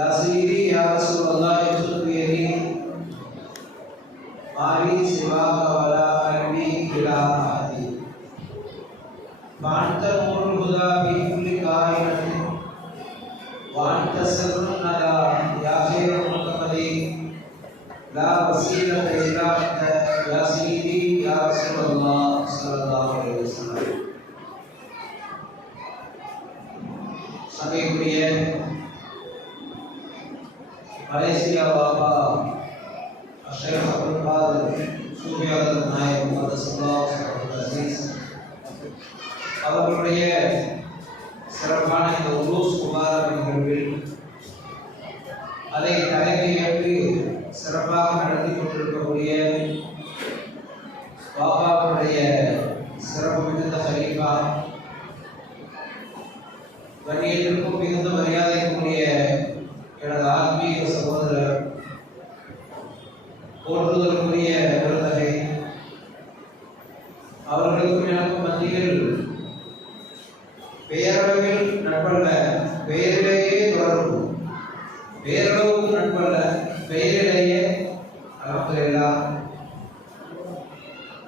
या सय्यदी या रसूल अल्लाह युसुफ यदी मारी सिवा वाला नबी इला आदि वांत नूरुल हुदा फी कुल्ली कायनात वांत सर्रुन नदा या खैर मुतमदी ला वसीलत इला या सय्यदी या रसूल अल्लाह सल्लल्लाहु अलैहि वसल्लम। समीपुरिय मलेशिया बाबा शेख अब्दुल कादिर सूफी हज़रत नायक मुक़द्दसल्लाहु अज़ीज़ அவர்களுடைய சிறப்பான இந்த உருஸ் முபாரக் நிகழ்வில் அதை தலைமையேற்று சிறப்பாக நடத்தி கொண்டிருக்கக்கூடிய பாபாவுடைய சிறப்பு மிகுந்த ஹலீஃபா கண்ணியத்திற்கும் மிகுந்த மரியாதைக்குரிய எனது ஆத்மீக சகோதரர் போற்றுதலுக்குரிய விருந்தகை அவர்களுக்கும் எனக்கும் மத்தியில் பெயரளவில் நட்பல்ல பெயரிலேயே தொடர்பு, பெயரளவு நட்பல்ல பெயரிலேயே அல்ஹம்துலில்லாஹ்.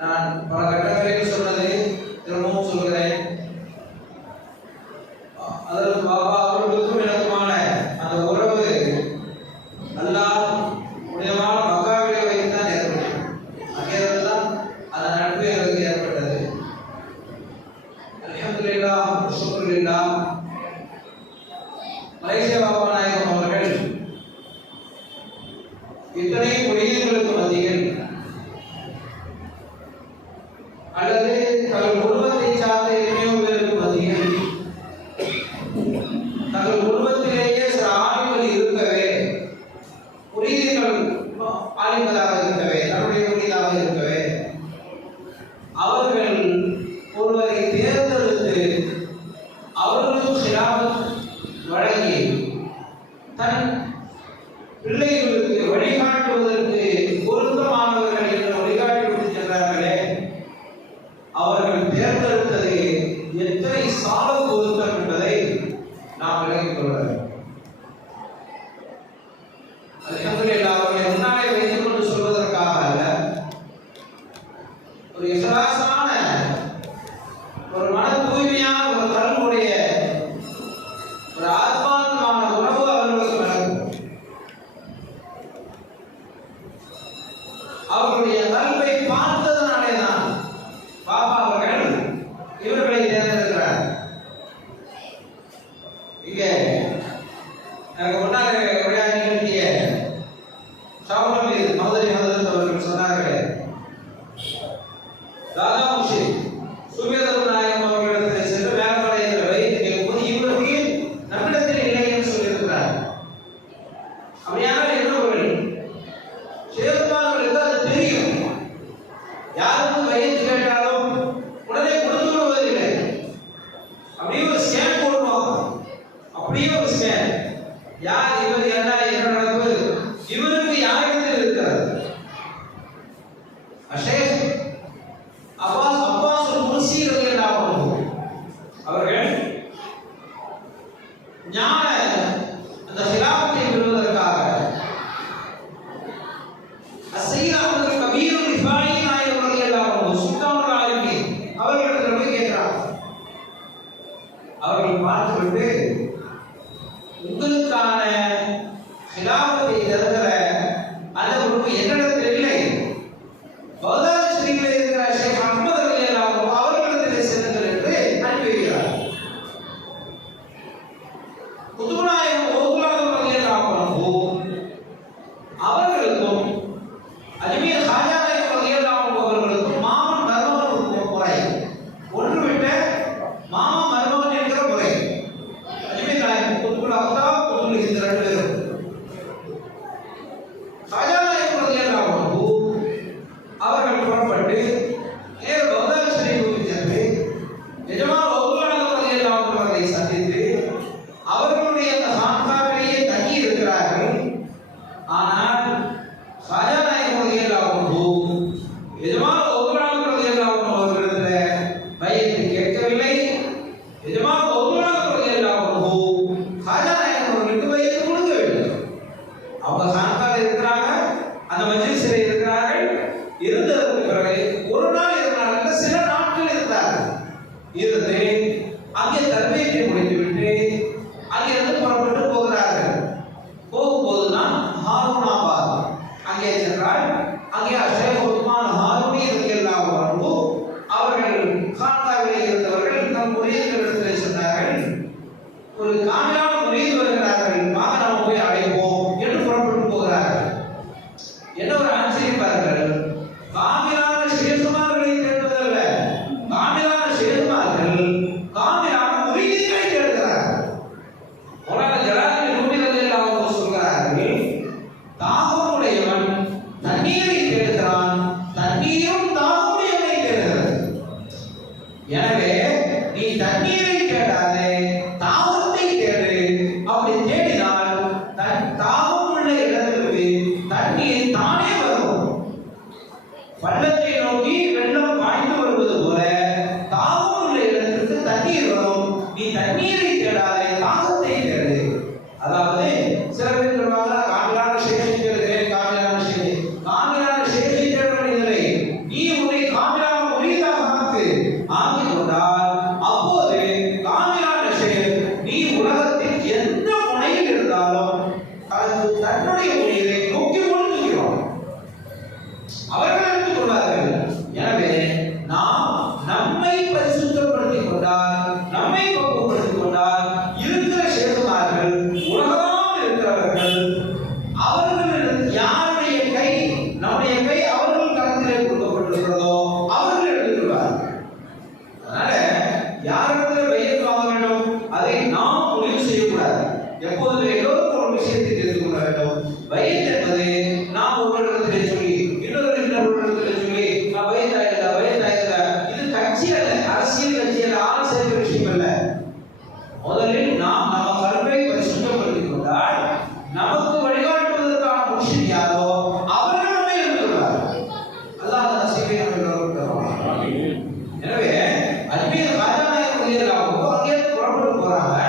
நான் பல கட்டங்களில் சொன்னதை திரும்பவும் சொல்கிறேன். அதற்கு பாபா அவர்களுக்கும் எனக்குமான அந்த உறவு அல்லாஹ் புனிதமான மக்காவிலே வைத்துதான் ஏற்பட்டது. அங்கேதான் அந்த நட்பு எனக்கு ஏற்பட்டது. அல்ஹம்துலில்லாஹ் சுக்ருலில்லாஹ். மலேசியா பாபா நாயகம் அவர்கள் இத்தனை மொழிகளுக்கு மத்தியில் அல்லது தங்கள் குடும்பத்தை சார்ந்த எத்தனையோ பேருக்கு மத்தியில் தங்கள் குடும்பத்திலேயே சில ஆளுங்கள் இருக்கவே, புரிதல்கள் ஆளுங்களாக இருக்கவே, தன்னுடைய புரிதாக இருக்கவே, அவர்கள் ஒருவரை தேர்ந்தெடுத்து அவர்களும் சிலாபத் வழங்கி தன் பிள்ளைகளுக்கு வழிகாட்டுவதற்கு பொருத்தமானவர்கள் என்று வழிகாட்டி விட்டு சென்றார்களே, அவர்கள் தேர்ந்தெடுத்தது எத்தனை சால பொருத்தம் என்பதை நாம் விளங்கிக் கொள்ள வேண்டும். அல்ஹம்துலில்லாஹ் அவர்களை முன்னாலே வைத்துக் கொண்டு சொல்வதற்காக அல்ல, ஒரு இஹ்லாஸான ஒரு மன தூய்மையான ஒரு கல்வுடைய ஒரு ஆத்மார்த்தமான உணவு அவர்களுக்கு நடக்கும். அவர்களுடைய கல்வை பார்த்ததனாலே தான் பாபா அவர்கள் இவர்களை தேர்ந்தெடுக்கிறார். இங்கே எனக்கு முன்னாலே உரையாடி நிகழ்த்திய ஷாவுல் மௌதரி ஹதரத் அவர்கள் சொன்னார்களே, தாதா முஷித் சுபேதர் நாயகம் அவர்களிடத்தில் சென்று மேல்மலையில் வைக்கும்போது இவர்கள் நம்மிடத்தில் இல்லை என்று சொல்லியிருக்கிறார். அப்படியானால் என்ன பொருள்? சேவத்தார்களுக்கு அது தெரியும். யாருக்கும் கையெழுத்து கேட்டாலும் உடனே கொடுத்து விடுவதில்லை. அப்படியே ஒரு ஸ்கேன் போடுவாங்க. அப்படியே ஒரு ஸ்கேன். யார் இவர், என்ன நடப்பு, இவருக்கு யாரிடத்தில் இருக்கிறது? ஷேக் அப்பாஸ் முர்சி ரலியல்லாஹு அன்ஹு அவர்கள் ஞான அந்த ஹிலாஃபத்தை பெறுவதற்காக அஸ்ஸையீத் அஹ்மது கபீர் ரிஃபாயி நாயகம் ரலியல்லாஹு அன்ஹு சுல்தானுல் ஆலிமீன் அவர்களிடத்தில் போய் கேட்கிறார். அவர்கள் பார்த்துவிட்டு, உங்களுக்கான ஹிலாஃபத்தை தருகிற அந்த உறுப்பு என்னிடத்தில் இல்லை, பகதாத் ஷரீஃபில் இருக்கிற ஷேக் அஹ்மத் ரலியல்லாஹு அன்ஹு அவர்களிடத்தில் செல்லுங்கள் என்று அனுப்பி வைக்கிறார். குதுபுநாயகம் ஓதுலாஹு ரலியல்லாஹு அன்ஹு அவர்களுக்கும் அஜ்மீர் ஹாஜா நாயகம் ரலியல்லாஹு அன்ஹு அவர்களுக்கும் மாமன் மருமகன் முறை, ஒன்று விட்ட மாமன் மருமகன் என்கிற முறை. அஜ்மீர் நாயகம் குதுபுல் அக்தா குதுபுல் இந்த ரெண்டு பேரும் ஹாஜா நாயகம் ரலியல்லாஹு அன்ஹு அவர்கள் புறப்பட்டு நேர் பகதாத் ஷரீஃபுக்கு சென்று எஜமான் ஓதுலாஹு ரலியல்லாஹு அன்ஹு அவர்களை சந்தித்து அவர்களுடைய அந்த ஹான்காவிலேயே தங்கி இருக்கிறார்கள். ஆனால் ஹாஜா நாயகம் ரலியல்லாஹு அன்ஹு எஜமான் ஓதுலாஹு ரலியல்லாஹு அன்ஹு அவர்களிடத்தில் பையத்தை கேட்கவில்லை. எஜமான் ஓதுலாஹு ரலியல்லாஹு அன்ஹு ஹாஜா நாயகம் அவர்களுக்கு பையத்தை கொடுக்கவில்லை. நீ தண்ணீரை தேடாதே, தாகத்தை தேடு. அப்படி தேடினால் தாகம் உள்ள இடத்திற்கு தண்ணீர் தானே வரும். பள்ளத்தை நோக்கி வெள்ளம் பாய்ந்து வருவது போல தாகம் உள்ள இடத்திற்கு தண்ணீர் வரும். நீ தண்ணீரை தேடாதே, தாகத்தை தேடு. அதாவது சில பேர் சொல்வாங்க, காமிலான சேஷை தேடுகிறேன், காமிலான சேஷை. காமிலான சேஷை தேட வேண்டியதில்லை. நீ உன்னை காமிலான முறியதாக ஆக்கிக் கொண்டால் அப்போது காமிலான சேஷை நீ உலகத்தில் எந்த முனையில் இருந்தாலும் தன்னுடைய முனையை நோக்கி கொண்டிருக்கிறோம். அவர்கள் எடுத்துக் கொள்வார்கள். எனவே நாம் நம்மை பரிசுத்தப்படுத்திக் கொண்டால், நம்மை பக்குவப்படுத்திக் கொண்டால், இருக்கிற சேதுமார்கள் உலகம் இருக்கிறவர்கள் அவர்கள் யாருடைய கை, நம்முடைய கை அவர்கள் கரத்திலே கொடுக்கப்பட்டிருக்கிறதோ அவர்கள் எடுத்துக்கொள்வார். அதனால யாரிடத்தில் பையத்து வாங்க வேண்டும் அதை நாம் முடிவு செய்யக்கூடாது. எப்போதுமே எல்லோருக்கும் ஒரு விஷயத்தை தெரிந்து கொள்ள வேண்டும். பையத் என்பது நாம் ஒருவரிடத்திலே சொல்லி இன்னொருவரிடத்திலே சொல்லி நான் பையத்தாயில்ல, இது கட்சி அல்ல, அரசியல் கட்சி அல்ல, ஆள் சேர்க்கிற விஷயம் அல்ல. முதலில் நாம் நம்ம கல்வை பரிசுத்தப்படுத்திக் கொண்டால் நமக்கு வழிகாட்டுவதற்கான புருஷன் யாரோ அவர்கள் நம்மை எடுத்துள்ளார். அல்லாஹ் நசீபை நமக்கு தருவார். எனவே அஜ்மீர் ராஜாநாயகம் உயர்ந்தாலும் அங்கே புறப்பட்டு போறாங்க.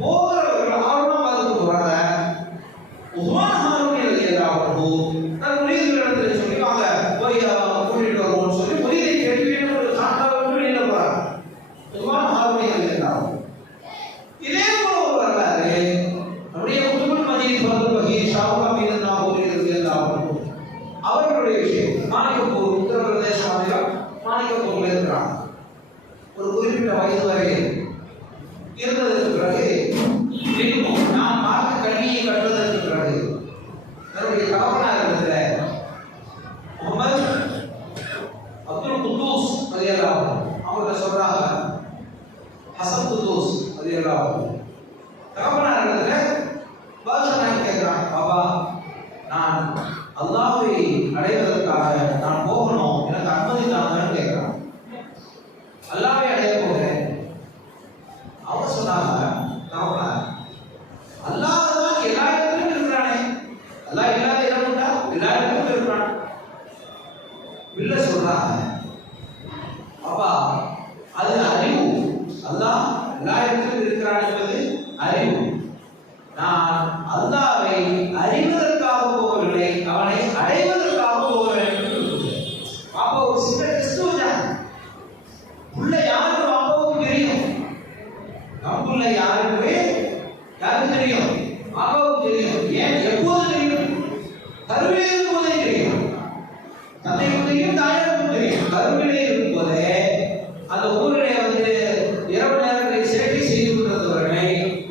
போகிறவர்கள் ஆர்வம் பார்த்துட்டு போறாங்க. உஸ்மான் ஹாரூனி ரலியல்லாஹு தன் முரீதுகளிடத்தில் சொல்லி வாங்க போய் கூட்டிட்டு வருவோம்னு சொல்லி முரீதை கேட்டு ஒரு சாட்டாவுக்கு வெளியில போறாங்க. உஸ்மான் ஹாரூனி ரலியல்லாஹு இதே போல ஒரு வரலாறு நம்முடைய குதுபுல் மஜீத் ஃபதுல் பகீர் ஷாவுகா மீதன்னா ரலியல்லாஹு அவர்களுடைய விஷயம். மாணிக்கப்பூர் உத்தரப்பிரதேச மாநிலம் மாணிக்கப்பூர்ல இருக்கிறாங்க. ஒரு குறிப்பிட்ட வயது வரை இருந்ததற்கு பிறகு இன்னும் நாம் மார்க்க கல்வியை கற்றதற்கு பிறகு தன்னுடைய தகப்பனார் இடத்துல முகமது அப்துல் குத்தூஸ் ரலியல்லாஹு அவங்க சொல்றாங்க, ஹசன் குத்தூஸ் ரலியல்லாஹு தகப்பனார் இடத்துல பாஷா கேட்கிறாங்க, பாபா நான் அல்லாஹ்வை அடைவதற்காக நான் போகணும், எனக்கு அனுமதி தாங்கன்னு கேட்கிறான். அல்லாஹ்வை அடைய போகிறேன். அவங்க சொன்னாங்க, அல்லாஹ் தான் எல்லா இடத்திலும் இருக்கிறானே, அல்லாஹ் இல்லாத இடம் உண்டா? எல்லா இடத்திலும் இருக்கிறான். இல்ல சொல்றாங்க, அப்பா அது அறிவு. அல்லாஹ் எல்லா இடத்திலும் இருக்கிறான் என்பது அறிவு. நான் அல்லாஹ்வை அறிவதற்காக போகவில்லை, அவனை அடைவதற்காக போக வேண்டும். அப்போ ஒரு சின்ன டெஸ்ட் வச்சாங்க. உள்ள யாருக்கு அப்பாவுக்கு தெரியும், நமக்குள்ள யாருக்கு தெரியும், அப்பாவுக்கு தெரியும். ஏன் எப்போது தெரியும்? கருவிலே இருக்கும் போதே தெரியும். தந்தைக்கும் தெரியும், தாயாருக்கும் தெரியும். கருவிலே இருக்கும் போதே அந்த ஊரிலே இரவு நேரத்தில் சேட்டை செய்து கொண்டிருந்தவர்களை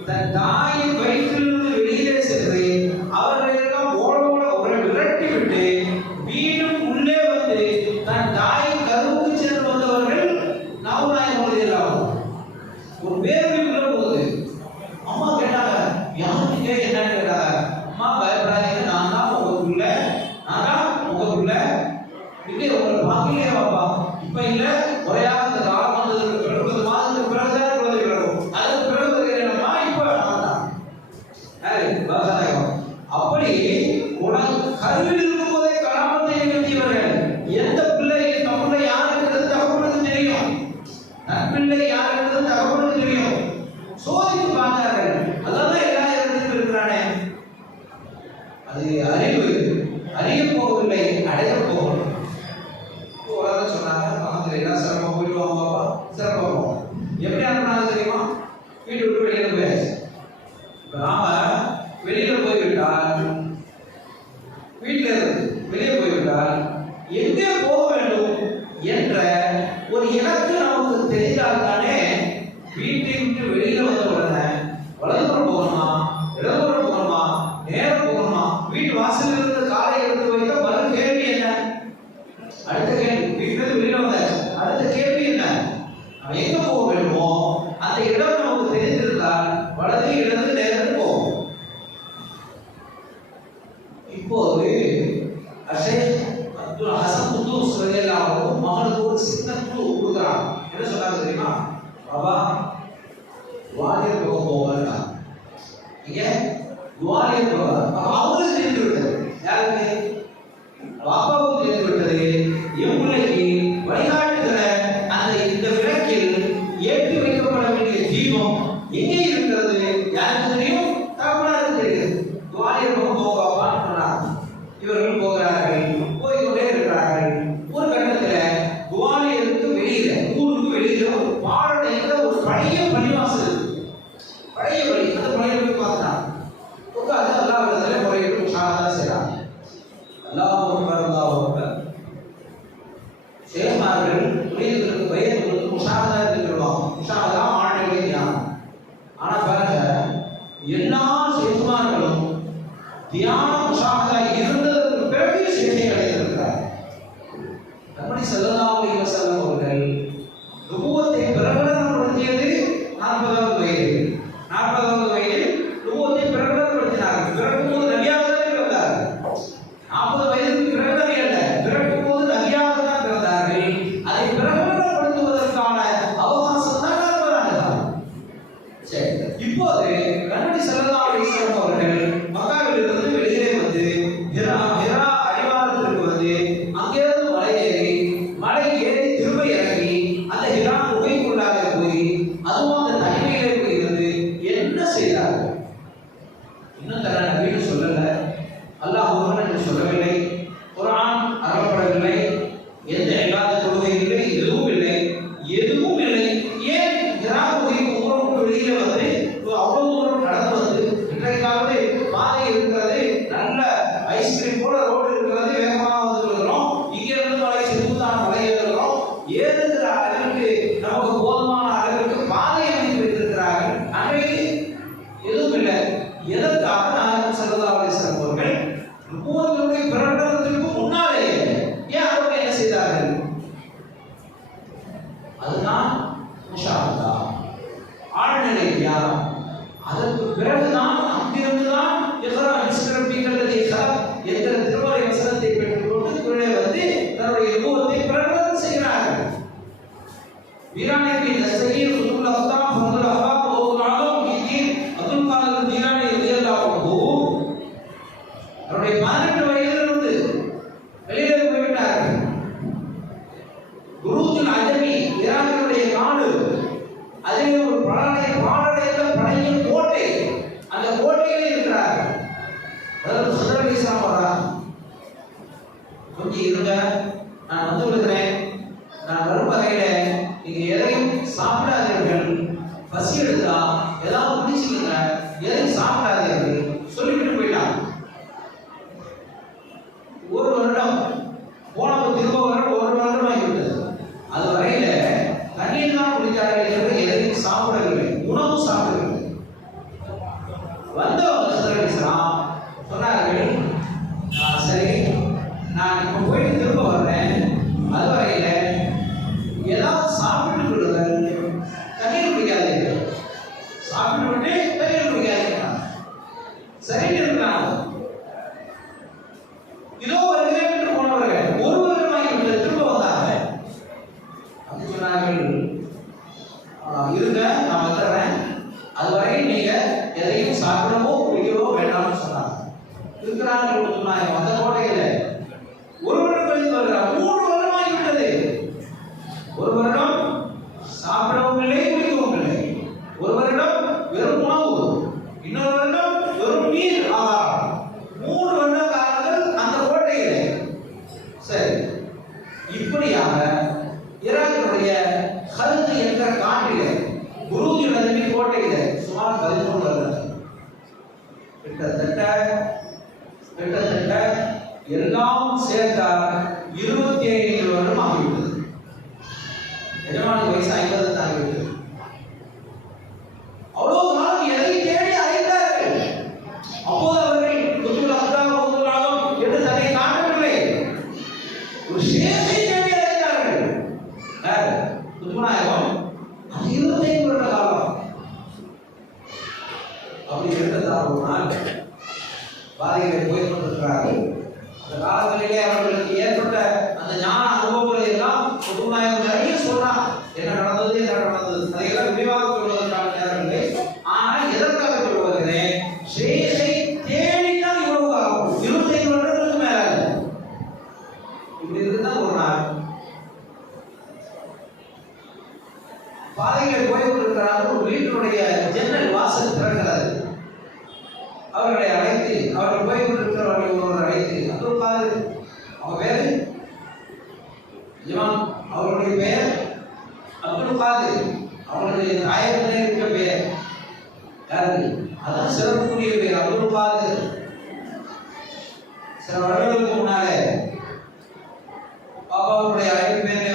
தன் தாயின் வயிற்றிலிருந்து வெளியிலே சென்று அவர்களெல்லாம் ஓட விரட்டி விட்டு மீண்டும் உள்ளே வந்து தன் தாயின் கருவுக்கு சென்று வந்தவர்கள் நாவுநாயகம் எல்லாம் ஒரு பேரவைக்குள்ள போகுது. அம்மா கேட்டாங்க, யாருக்கு என்னன்னு கேட்டாங்க. அம்மா பயப்படாதீங்க, நான் தான் உங்களுக்குள்ள இல்லை உங்களை பார்க்கலையே பாப்பா, இப்ப இல்ல முறையாக இந்த காலம் வந்ததுக்கு 9 மாதத்துக்கு பிறகுதான் குழந்தை பிறக்கும், அதுக்கு பிறகு என்னம்மா இப்ப அப்படி உனக்கு கருவில் இருக்கும் போதே கலாமத்தை நிகழ்த்தியவர்கள். எந்த பிள்ளை தமிழ்ல யாருக்கு தகவலுக்கு தெரியும், நற்பிள்ளை யாருக்கு தகவலுக்கு தெரியும். சோதித்து பார்த்தார்கள். அதான் எல்லா இடத்திலும் இருக்கிறானே. அது அறிவு. அறிய போகவில்லை, அடைய போகணும். சொன்னாங்க, பக்கத்துல எல்லாம் சிரமம் போயிட்டு வாங்க பாப்பா, சிரமம் போவோம். எப்படி அனுப்பினாங்க தெரியுமா? வீட்டு விட்டு வெளியில போயாச்சு. நாம வெளியில போய்விட்டால், வீட்டில இருந்து வெளியே போய்விட்டால் எங்கே போக வேண்டும் என்ற ஒரு இலக்கு நமக்கு தெரிந்தால் தானே வீட்டை விட்டு வெளியில வந்த உடனே வலதுபுறம் போகணுமா, இடதுபுறம் போகணுமா, நேரம் போகணுமா, வீட்டு வாசலில் இருந்து காலை எடுத்து வைக்க மறு கேள்வி என்ன? அடுத்த கேள்வி, வீட்டுல இருந்து வெளியில வந்தாச்சு, அடுத்த கேள்வி என்ன? நம்ம எங்க போக வேண்டுமோ அந்த இடம் நமக்கு தெரிந்திருந்தால் வலது இடது நேரம் போகும். இப்போது அப்துல் ஹசன் குத்தூஸ் ரலியல்லாஹு மகனுக்கு ஒரு சின்ன குழு கொடுக்குறாங்க. என்ன சொன்னாங்க தெரியுமா? பாபா சேமார்கள் புரியுதலுக்கு வயது கொடுத்து முஷாஹதா சொல்லுவாங்க. முஷாஹதா ஆழ்நிலை தியானம். ஆனா பாருங்க, எல்லா சேமார்களும் தியான முஷாஹதா இருந்ததற்கு பிறகு சேவை அடைந்திருக்கிறார். கண்மணி ஸல்லல்லாஹு அலைஹி வஸல்லம் அவர்கள் நுபுவத்தை பிரகடனப்படுத்தியது 40வது வயதில். 40வது வயதில் நுபுவத்தை பிரகடனப்படுத்தினார்கள். பிறக்கும்போது நபியாக தான் பிறந்தார். 40 வயதுக்கு பிறகு அல்ல, பிறக்கும்போது நபியாக தான் பிறந்தார்கள். அதை பிரகடனப்படுத்துவதற்கான அவகாசம் தான் 40 ஆண்டுகள். சரி, இப்போது கண்மணி ஸல்லல்லாஹு அலைஹி வஸல்லம் அவர்கள் மக்காவில் இருந்து வெளியே வந்து ஹிரா அடிவாரத்திற்கு வந்து அங்கிருந்து மலை ஏறி திரும்ப இறங்கி அந்த ஹிரா குகைக்குள்ளாக போய் அதுவும் அந்த தனிமையிலே போய் இருந்து என்ன செய்தார்கள்? இன்னும் தன்னை வீடு சொல்லல, அல்லாஹ் ஒருவன் என்று சொல்லவில்லை, குர்ஆன் அருளப்படவில்லை, எந்த இபாதத் தொழுகை இல்லை, எதுவும் இல்லை. ஏன் ஹிரா குகைக்கு ஊருக்கு வெளியே வந்து அவ்வளவு தூரம் நடந்து வந்து, இன்றைக்காவது பாதை இருக்கிறது, நல்ல ஐஸ்கிரீம் போல ரோடு இருக்கிறது, வேகமாக வந்து விடுகிறோம், இங்க இருந்து மலை செங்குத்தான் மலை ஏறுகிறோம், ஏறுகிற அளவிற்கு நமக்கு போதுமான அளவிற்கு பாதை அமைத்து வைத்திருக்கிறார்கள். அன்றைக்கு எதுவும் இல்லை. எதற்காக நாயகம் ஸல்லல்லாஹு அலைஹி வஸல்லம் அவர்கள் நுபுவத்துடைய பிரகடனத்திற்கு முன்னாலே ஏன் அவர்கள் என்ன செய்தார்கள்? அதுதான் முஷாஹதா, ஆழ்நிலை தியானம். அதற்கு பிறகுதான் அங்கிருந்துதான் இக்ரா பிஸ்மி ரப்பிக்கல் லதீ ഖலக் என்கிற திருமறை வசனத்தை பெற்றுக்கொண்டு கீழே வந்து தன்னுடைய நுபுவத்தை பிரகடனம் செய்கிறார்கள். வீராணிக்கு நஸ்தகீர் குதுல் அஃதாம் ஃபதுல் அஹ்பாப் ஓதுல் ஆலம் கீதீன் அப்துல் காதர் ஜீலானி ரலியல்லாஹு அன்ஹு அவருடைய 18 வயதிலிருந்து வெளியே போய்விட்டார்கள். குருஜுல் அஜமி ஈரானுடைய நாடு, அதிலே ஒரு பாழடைந்த பழைய கோட்டை, அந்த கோட்டையில் இருக்கிறார்கள். அதாவது ஹஜ்ரத் இஸ்லாம் வர்றாங்க, கொஞ்சம் இருங்க, நான் வந்து விடுகிறேன், நான் வரும் வரையில நீங்க எதையும் சாப்பிடாதீர்கள், பசி எடுத்தா ஏதாவது குடிச்சுங்க, எதையும் சாப்பிடாதீர்கள் சொல்லிவிட்டு போயிட்டாங்க. ஒரு வருடம் போனப்போ திரும்ப வர ஒரு வருடம் ஆகிவிட்டது. அது வரையில தண்ணீர் தான் குடித்தார்கள், எதையும் சாப்பிடவில்லை, உணவு சாப்பிடவில்லை. வந்தவங்க ஹஜ்ரத் இஸ்லாம் சொன்னார்கள், சரி நான் இப்போ போயிட்டு திரும்ப வர்றேன், அது வரையில ஏதாவது சாப்பிட்டு விடுங்கள், தண்ணீர் குடிக்காதீர்கள், சாப்பிட்டு விட்டு தண்ணீர் குடிக்காதீர்கள். சரி இருக்கிறாங்க. இதோ வருகிறேன் என்று போனவர்கள் ஒரு வருடமாகி திரும்ப வந்தாங்க. அப்படி சொன்னார்கள், இருங்க நான் வந்துடுறேன், அதுவரை நீங்க எதையும் சாப்பிடவோ குடிக்கவோ வேண்டாம்னு சொன்னாங்க. இருக்கிறார்கள் சொன்னாங்க. அந்த கோட்டையில ஒரு வருடம் கழித்து வருகிறார். 3 வருடமாகி விட்டது. ஒரு வருடம் சாப்பிடவும் இல்லை, குடிக்கவும் இல்லை. ஒரு வருடம் வெறும் உணவு, இன்னொரு வருடம் வெறும் நீர் ஆதாரம். 3 வருட காலங்கள் அந்த கோட்டையிலே. சரி, இப்படியாக ஈராக்கினுடைய ஹல்த் என்ற காட்டிலே குருஜுல் அஜமி கோட்டையிலே சுமார் 13 வருடங்கள் கிட்டத்தட்ட எல்லாம் சேர்த்தால் 25 வருடம் ஆகிவிட்டது. எஜமான வயசு 50 தாண்டிவிட்டது. அவ்வளவு காலம் எதை தேடி அழைத்தார்கள்? அப்போது அவர்கள் குதுல் அஃதாம் ஓதுல் ஆலம் என்று தன்னை காட்டவில்லை, ஒரு ஷேகை தேடி அழைத்தார்கள். யார்? குதுநாயகம். அது 25 வருட காலம். அப்படி இருந்ததால் ஒரு நாள் பாதையிலே போய் கொண்டிருக்கிறார்கள். அந்த காலங்களிலே அவர்களுக்கு ஏற்பட்ட அந்த ஞான அனுபவங்களை எல்லாம் குதுநாயகம் நிறைய சொல்றார். என்ன நடந்தது, அதையெல்லாம் விரிவாக சொல்வதற்கான நேரம் இல்லை. ஆனால் எதற்காக சொல்வதற்கு ஷேகை தேடிதான் இவ்வளவு காலம், 25 வருடங்களுக்கு மேல. இப்படி இருக்குதான் ஒரு நாள் பாதையிலே போய் கொண்டிருக்கிறார்கள். ஒரு வீட்டினுடைய ஜன்னல் வாசல் திறக்கிறது. அவர்களை அழைத்து, அவர்கள் போய் கொண்டிருக்கிறவர்கள் ஒருவர் அழைத்து, அப்துல் காதர், அவங்க பேரு இமாம், அவருடைய பெயர் அப்துல் காதர், அவருடைய தாயகத்திலே இருக்கிற பெயர் யாரு? அதான் சிறப்புக்குரிய பெயர் அப்துல் காதர். சில வருடங்களுக்கு முன்னாலே பாபாவுடைய அழைப்பு பேர்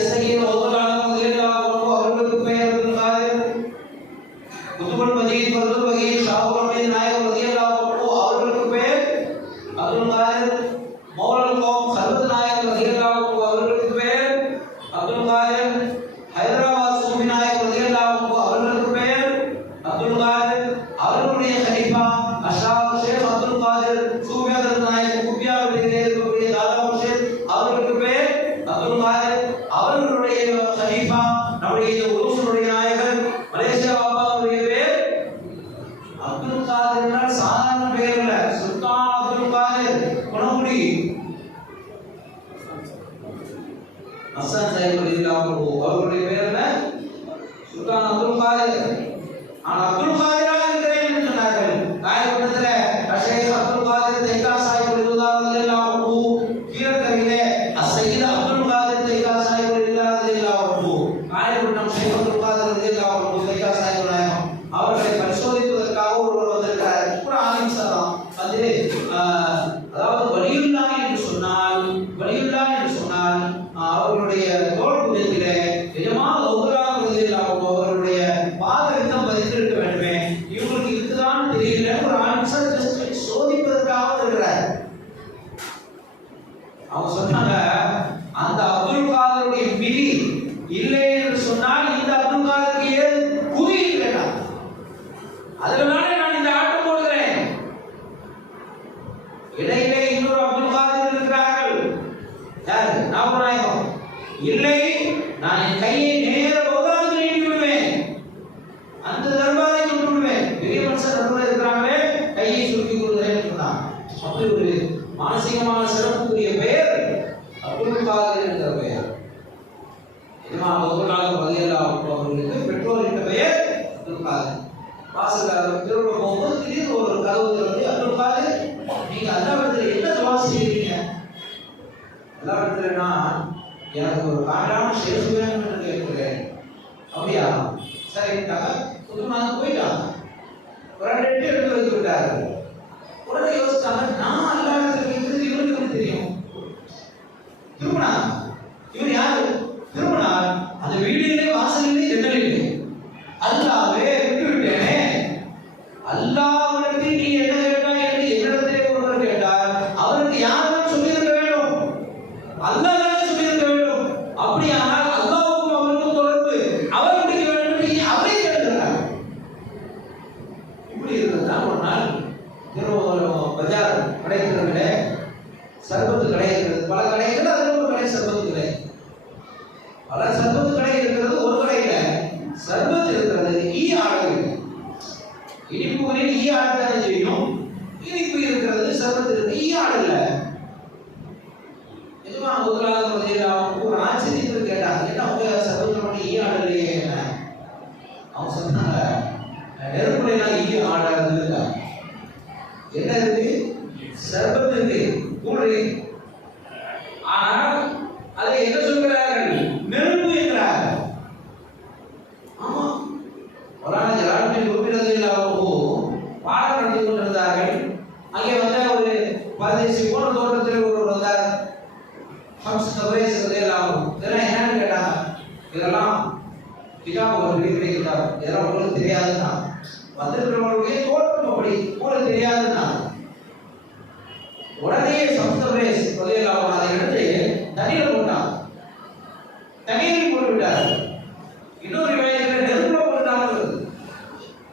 السيد وطلعنا رضي الله عنه அவர்களுக்கு பெயர் அப்துல் காதிர். குதுபுல் மஜீத் ஃபர்துல் மஜீத் ஷாஹுல் அமீன் நாயக் ரضي الله عنه அவர்களுக்கு பெயர் அப்துல் காதிர். மௌலல் கௌம் ஹல்வத் நாயக் ரضي الله عنه அவர்களுக்கு பெயர் அப்துல் காதிர். ஹைதராபாத் சூஃபி நாயக் ரضي الله عنه அவர்களுக்கு பெயர் அப்துல் காதிர். அவர்களுடைய கலீஃபா அஷ்ராஃப் ஷேக் அப்துல் காதிர் சூஃபி ஹதரத் நாயக் குபியாவில் இருக்கக்கூடிய தாதா முர்ஷித் அவர்களுக்கு பெயர் அப்துல் காதிர். அவர்களுடைய கலீஃபா நம்முடைய உருசுடைய நாயகர் மலேசியா பாபாவுடைய பேர் அப்துல் காதிர் என்றால் சாதாரண பெயர் இல்ல. சுல்தான் அப்துல் காதிர் குணமுடி ஹசன் சாஹிப் ரலியல்லாஹு அன்ஹு அவர்களுடைய பேர் என்ன? சுல்தான் அப்துல் காதிர். ஆனா அப்துல் காதிரா இருக்கிறேன் என்று சொன்னார்கள். காயப்பட்டதுல ஷேக் அப்துல் காதிர் தைகா சாஹிப் ரலியல்லாஹு அன்ஹு கீழக்கரையிலே அஸ்ஸையீத் அப்துல் காதிர் தைகா சாஹிப் ரலியல்லாஹு அன்ஹு காயப்பட்டம் ஷேக் அப்துல் காதிர் ரலியல்லாஹு அன்ஹு தைகா சாஹிப் நாயகம் அவர்களை பரிசோதிப்பதற்காக ஒருவர் வந்திருக்கிறார். கூட ஆலிம்சலாம் அது அதாவது வலியுல்லாஹ் என்று சொன்னால் அவர்களுடைய தோல் புஜத்திலே நிஜமாக ஒவ்வொருவராக ரலியல்லாஹு அன்ஹு அவர்களுடைய பாதவித்தம் பதிந்திருக்க வேண்டுமே. இவங்களுக்கு இதுதான் தெரியல. ஒரு ஆலிம்சா ஜஸ்ட் சோதிப்பதற்காக இருக்கிறார். அவங்க சொன்னாங்க அந்த அப்துல் காதருடைய மிதி இல்லை என்று சொன்னால் இந்த அப்துல் காதருக்கு ஏன் குதி இல்லைனா அதனாலே நான் இந்த ஆட்டம் போடுகிறேன். இடையிலே இன்னொரு அப்துல் காதர் இருக்கிறார்கள். யார்? நாகநாயகம். இல்லை, நான் என் கையை நேர பௌதாவுக்கு நீட்டி விடுவேன், அந்த தர்பாரை கொண்டு விடுவேன். பெரிய மனுஷன் நடுவில் இருக்கிறாங்களே கையை சுருக்கி கொள்கிறேன் சொன்னான். அப்படி ஒரு மானசீகமான சிறப்புக்குரிய பெயர் அப்துல் காதிர் என்ற பெயர். இமாம் அபூ தாலிப் ரலியல்லாஹு அன்ஹு அவர்களுக்கு பெற்றோர் என்ற பெயர் அப்துல் காதிர். வாசல்ல திரும்ப போகும்போது திடீர்னு ஒரு கதவு திறந்து அப்துல் காதிர் நீங்க அல்லாஹ்விடத்தில் என்ன துஆ செய்றீங்க? அல்லாஹ்விடத்தில் நான் எனக்கு ஒரு காண்டான ஷேக் வேணும் என்று கேட்கிறேன். அப்படியா? சரிட்டாங்க. புதுமாங்க போயிட்டாங்க. ஒரு 2 எடுத்து வைத்து விட்டார்கள். உடனே யோசிச்சாங்க, நான் அல்லாஹ்விடத்தில் கேட்கிறது இவருக்கு தெரியும். திருமணா இவர் யாரு? திருமணா அந்த வீடிலே வாசலிலே ஜன்னலிலே அல்லாஹ்வே விட்டு விட்டேனே. அல்லாஹ்விடத்தில் நீ என்ன கேட்டாய் என்று என்னிடத்திலே ஒருவர் கேட்டார். அவருக்கு யாரும் சொல்லியிருக்க வேண்டும், அல்லாஹ் தான் சொல்லியிருக்க வேண்டும். அப்படியானால் அல்லாஹ்வுக்கும் அவருக்கும் தொடர்பு அவர் முடிக்க வேண்டும். நீ அவரே கேட்கிறார். இப்படி இருந்தால் ஒரு நாள் திருவள்ளூர் பஜார் கடைகளிலே சர்பத்து கடை இருக்கிறது. பல கடைகள் அதில் ஒரு கடை சர்பத்து கடை. பல சர்பத்து கடை இருக்கிறது. ஒரு கடையில சர்பத்து இருக்கிறது. ஈ ஆடு இனிப்புகளில் ஈ ஆடுதான் செய்யும். இனிப்பு இருக்கிறது, சர்பத்து இருக்கு, ஈ ஆடு இல்ல. எதுவா முதலாவது ரலியல்லாஹு ஒரு ஆச்சரியத்தில் கேட்டாங்க, என்ன உங்க சர்பத்து மட்டும் ஈ ஆடு இல்லையே? அவங்க சொன்னாங்க, நெருப்புலாம் ஈ ஆடாது இல்லை. என்ன இருக்கு? சர்பத்து இருக்கு, கூடு. ஆனால் அதை என்ன சொல்கிறார்கள்? நெருப்பு என்கிறார்கள். ஆமா, மௌலானா ஜலாலுத்தீன் ரூமி ரலியல்லாஹு அன்ஹு பாடம் நடத்தி கொண்டிருந்தார்கள். அங்கே வந்த ஒரு பரதேசி போன தோட்டத்தில் ஒருவர் வந்தார். ஹம்ஸ் தபரேஸ் ரலியல்லாஹு அன்ஹு இதெல்லாம் என்னன்னு கேட்டாங்க. இதெல்லாம் கிதாப் ஒரு பெரிய கிதாப், இதெல்லாம் உங்களுக்கு தெரியாதுன்னா வந்திருக்கிறவங்களுடைய தோற்றம் அப்படி உங்களுக்கு தெரியாதுன்னா உடனே சம்ஸ்தபரேஸ் ரலியல்லாஹு அன்ஹு அதை எடுத்து தண்ணீர் போட்டான். தண்ணீரில் போட்டு விட்டார். இன்னொரு வேளையில் நெருப்புல போட்டாங்க.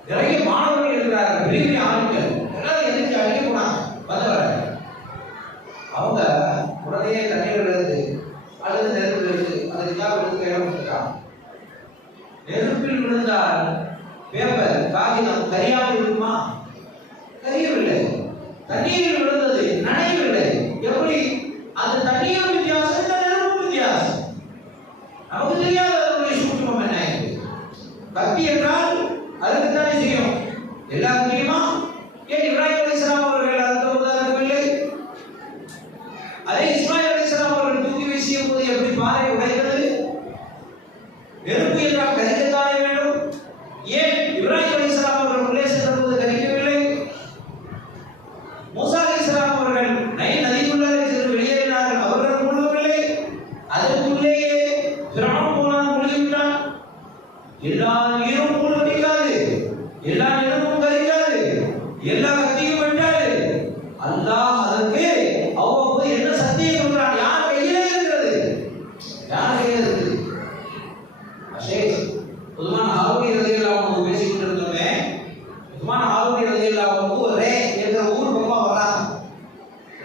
நிறைய மாணவர்கள் இருக்கிறார்கள், பெரிய பெரிய ஆண்கள் எல்லாரும் எதிர்த்து அடிக்க போனாங்க. வந்தவர அவங்க உடனே தண்ணீர் எடுத்து அல்லது நெருப்பில் எடுத்து அதை கிதாப் எடுத்து கையில் கொடுத்துட்டாங்க. நெருப்பில் விழுந்தால் பேப்பர் காகிதம் கரியாமல் இருக்குமா? கரியவில்லை. தண்ணீரில் விழுந்தது நனையவில்லை. எப்படி? அந்த தண்ணீரும் வித்தியாசம், இந்த நெருப்பும் வித்தியாசம். நமக்கு தெரியாத அதனுடைய சூட்சமம் என்ன? பக்தி என்றால் அதுக்கு தானே செய்யும். எல்லாரும் தெரியுமா? ஏன் இப்ராஹிம் அலைஹிஸ்ஸலாம் அவர்கள் அந்த உதாரணமில்லை? அதே இஸ்மாயில் அலைஹிஸ்ஸலாம் அவர்கள் தூக்கி வீசிய போது எப்படி பாறை உடைகிறது? நெருப்பு என்றால் கரிக்கத்தானே வேண்டும். ஏன் இப்ராஹிம் அலைஹிஸ்ஸலாம் அவர்கள் உள்ளே சென்ற போது கரிக்கவில்லை? மூசா அலைஹிஸ்ஸலாம் அவர்கள் நைல் நதிக்குள்ளே சென்று வெளியேறினார்கள், அவர்கள் மூழ்கவில்லை. எல்லா நீரும் கூட பிடிக்காது, எல்லா நெருப்பும் கரிக்காது, எல்லா கத்தியும் வெட்டாது. அல்லாஹ் அதற்கு அவ்வப்போது என்ன சத்தியம் சொல்றான்? யார் கையில இருக்கிறது? யார் கையில இருக்குது? அஷேஷ் உஸ்மான் ஹாரூனி ரலியல்லாஹு அன்ஹு பேசிக் கொண்டிருந்தோமே, உஸ்மான் ஹாரூனி ரலியல்லாஹு அன்ஹு ரே என்ற ஊர் பக்கம் வர்றாங்க.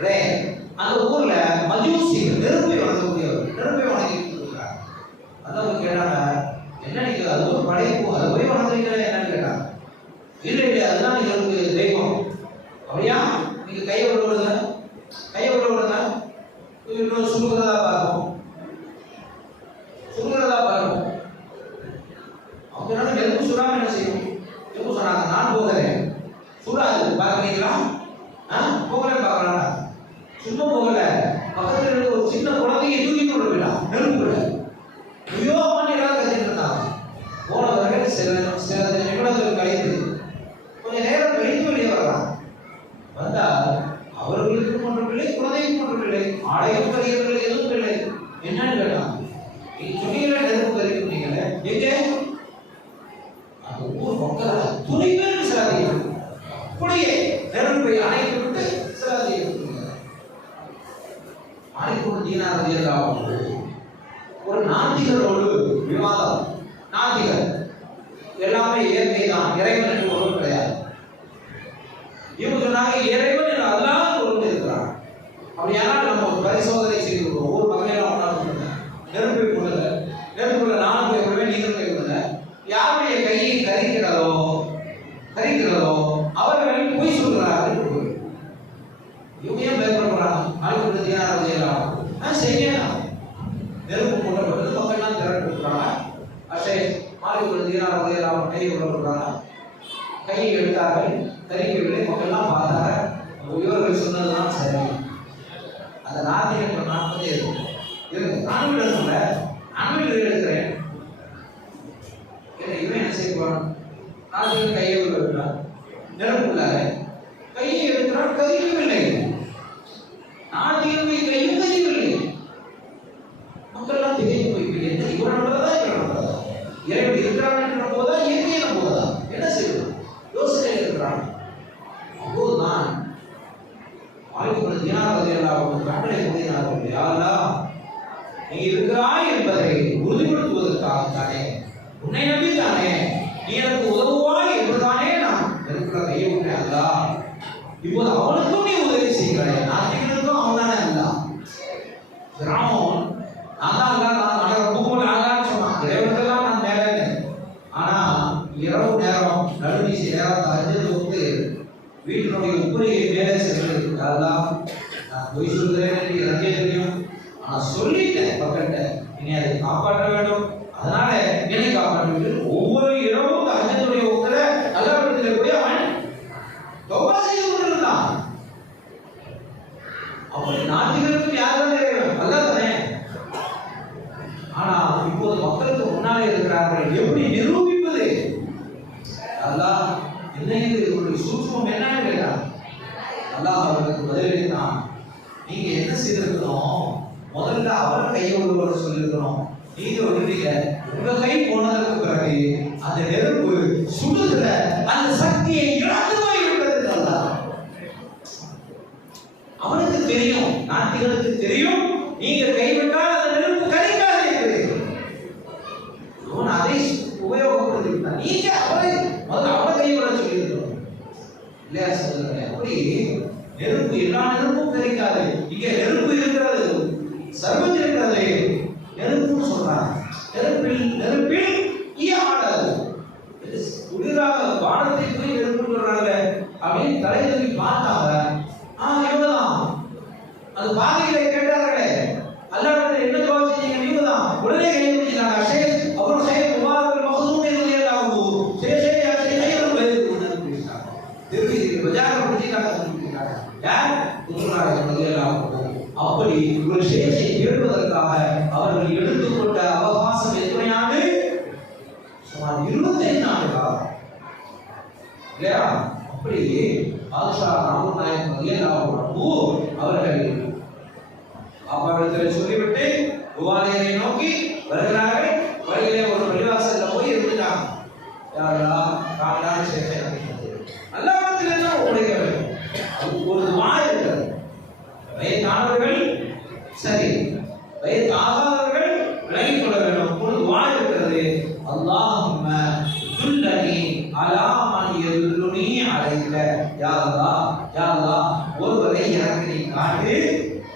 ரே அந்த ஊர்ல மஜூசி நெருப்பை வணங்கக்கூடியவர், நெருப்பை வணங்கிட்டு இருக்கிறார். அதான் கேட்டாங்க, என்ன நீங்க அது ஒரு படைப்பு, அதை போய் வணங்குறீங்களே என்னன்னு கேட்டாங்க. இல்லை இல்லை, அதுதான் நீங்களுக்கு தெய்வம். அப்படியா? நீங்க கையை விட விடுங்க, கையை விட விடுங்க, இன்னும் சுடுகிறதா பார்க்கும், சுடுகிறதா பார்க்கும். அவங்க நெருப்பு சுடாம என்ன செய்யும்? நெருப்பு சொன்னாங்க, நான் போகிறேன், சுடாது பார்க்குறீங்களா? போகல பார்க்கலாம், சும்மா போகல, பக்கத்தில் இருக்க ஒரு சின்ன குழந்தையை தூக்கி கொண்டு போயிடலாம் நெருப்புல. ஐயோ மணிகளாக கத்திட்டு இருந்தாங்க. போனவர்கள் சில நிமிடங்கள் கழித்து கொஞ்ச நேரம் கழித்து வெளியே வரலாம். வந்தா அவர்களுக்கு ஒன்றும் இல்லை, குழந்தைக்கு ஒன்றும் இல்லை, ஆடையும் கரியவர்கள் எதுவும் இல்லை. என்னன்னு கேட்டாங்க, நீங்க சொன்னீங்களே நெருப்பு கறிக்கிறீங்களே, எங்கே? அந்த ஊர் மக்கள் துணிகள் சிலாதிகள் அப்படியே நெருப்பை அணைத்து விட்டு சிலாதியை அணைப்பு தீனார் ரலியல்லாஹு அன்ஹு ஒரு நாத்திகரோடு விவாதம். நாத்திகர் எல்லாமே இயற்கை தான், இறைவன் என்று ஒன்றும் கிடையாது. இவங்க சொன்னாங்க, இறைவன் என்று அல்லாஹ் ஒருவன் இருக்கிறான். அப்படியானால் நம்ம ஒரு பரிசோதனை செய்து விடுவோம். ஒவ்வொரு மகளையும் ஒன்றாக நெருப்பை கொள்ளுங்க, நெருப்புள்ள நானும் போய் விடுவேன், நீங்களும் போய் விடுங்க. யாருடைய கையை கரிக்கிறதோ அவர்கள் பொய் சொல்கிறார்கள். இவங்க ஏன் பயப்படுறாங்க? ஆளுக்கு தீனார் ரலியல்லாஹு அன்ஹு செய்யணும். நெருப்பு கொண்டப்பட்டது, மக்கள்லாம் திரண்டு இருக்கிறாங்க. அஷேஷ் மாலிக் தீனார் ரலியல்லாஹு அன்ஹு கையை விடுறாங்க. கையை எடுத்தார்கள், கரிக்கவில்லை. மக்கள்லாம் பார்த்தாங்க, இவர்கள் சொன்னதுதான் சரி. அந்த நாத்திகன் நாற்பதே இருக்கு, நானும் எடுக்கல, நானும் எடுக்கிறேன். இவன் என்ன செய்வான்? நாத்திகன் கையை விடுறான், நெருப்புள்ளார கையை எடுக்கிறான், கரிக்கவில்லை. நாட்டிகளுடைய கையும் கரியவில்லை. மக்கள்லாம் திகைத்து போய் என்ன இவன் நம்புறதா, இவன் நம்புறதா, இறைவன் இருக்கிறான் என்ற போதா, இயற்கையை நம்புவதா, என்ன செய்வது? யோசனை இருக்கிறான். அப்போதுதான் மாலிக் தீனார் ரலியல்லாஹு அன்ஹு கட்டளை கூறினார்கள், யா அல்லாஹ், நீ இருக்கிறாய் என்பதை உறுதிப்படுத்துவதற்காகத்தானே, உன்னை நம்பித்தானே, நீ எனக்கு உதவுவாய் என்றுதானே நான் இருக்கிற கையை விட்டேன். அல்லாஹ், இப்போது அவனுக்கும் நீ உதவி செய்கிறாய், நாட்டிகளுக்கும் அவன்தானே அல்லாஹ். கிராமம் நான் தான் அல்ல, நான் பூமி ஆகலான்னு சொன்னான், இறைவனுக்கெல்லாம் நான் மேலே. ஆனா இரவு நேரம் நடுநீசி நேரம் அஞ்சது வந்து வீட்டினுடைய உப்பரியை மேலே சென்று, அதெல்லாம் நான் பொய் சொல்கிறேன் என்று எனக்கே தெரியும், ஆனால் சொல்லிட்டேன் மக்கள்கிட்ட, இனி அதை காப்பாற்ற வேண்டும், அதனால என்னை காப்பாற்ற. ஒவ்வொரு இரவும் அஞ்சனுடைய உத்தர அல்லாஹ்விடத்தில் போய் அவன் தௌபா செய்து கொண்டிருந்தான். அப்படி நாட்டிகளுக்கும் யாரும் அல்லாஹ் தானே. ஆனா இப்போது மக்களுக்கு முன்னாலே இருக்கிறார்கள், எப்படி நிரூபிப்பது? அல்லாஹ் என்ன இதனுடைய சூட்சுமம் என்னன்னு கேட்டார். அல்லாஹ் அவர்களுக்கு பதிலளித்தான், நீங்க என்ன செய்திருக்கணும்? முதல்ல அவர் கையை உள்ளவரை சொல்லியிருக்கணும். நீங்க விடுறீங்க, உங்க கை போனதற்கு பிறகு அந்த நெருப்பு சுடுகிற அந்த சக்தியை இழந்து போய்விட்டது. அல்லாஹ் அவனுக்கு தெரியும், நாட்டிகளுக்கு தெரியும், நீங்க கைவிட்டால் அந்த நெருப்பு கரிக்காது என்று. அவன் அதை உபயோகப்படுத்திவிட்டான். நீங்க அவரை முதல்ல அவரை கைவிட சொல்லியிருக்கணும் இல்லையா சொல்லுங்க. அப்படி நெருப்பு எல்லா நெருப்பும் கரிக்காது. இங்க நெருப்பு இருக்கிறது, சர்வம் இருக்கிறது, நெருப்புன்னு சொல்றாங்க. நெருப்பில் ஈயாடாது. குளிராக வானத்தை போய் நெருப்பு சொல்றாங்க அப்படின்னு தலைவலி பார்த்தாங்க. இவங்கதான் அது பாதைகளை கேட்டார்களே, அல்லாஹ்விடத்தில் என்ன துஆ செஞ்சீங்க? நீங்க தான் உடனே கை பிடிச்சாங்க. அஷேஷ் அப்புறம் ஷேக் முபாரக் மக்சூம் ரலியல்லாஹு ஷேஷே யா ஷேக் பேசிட்டாங்க. திருப்பி பஜார பிடிச்சாங்க. யார்? உஸ்மான் ரலியல்லாஹு அன்ஹு. அப்படி ஒரு ஷேஷை தேடுவதற்காக அவர்கள் எடுத்துக்கொண்ட அவகாசம் எத்தனை ஆண்டு? சுமார் 25 ஆண்டுகள் இல்லையா? அப்படி பாதுஷா ராமன் நாயக் ரலியல்லாஹு அன்ஹு அவர்கள் சொல்லிவிட்டு குவாலியரை நோக்கி வருகிறார்கள். வழியிலே ஒரு பள்ளிவாசல்ல போய் இருந்துட்டாங்க. அல்லாஹும்ம துல்லனி அலா மன் யதுல்லுனி அலைக. யா அல்லாஹ், யா அல்லாஹ், ஒருவரை எனக்கு நீ காட்டு,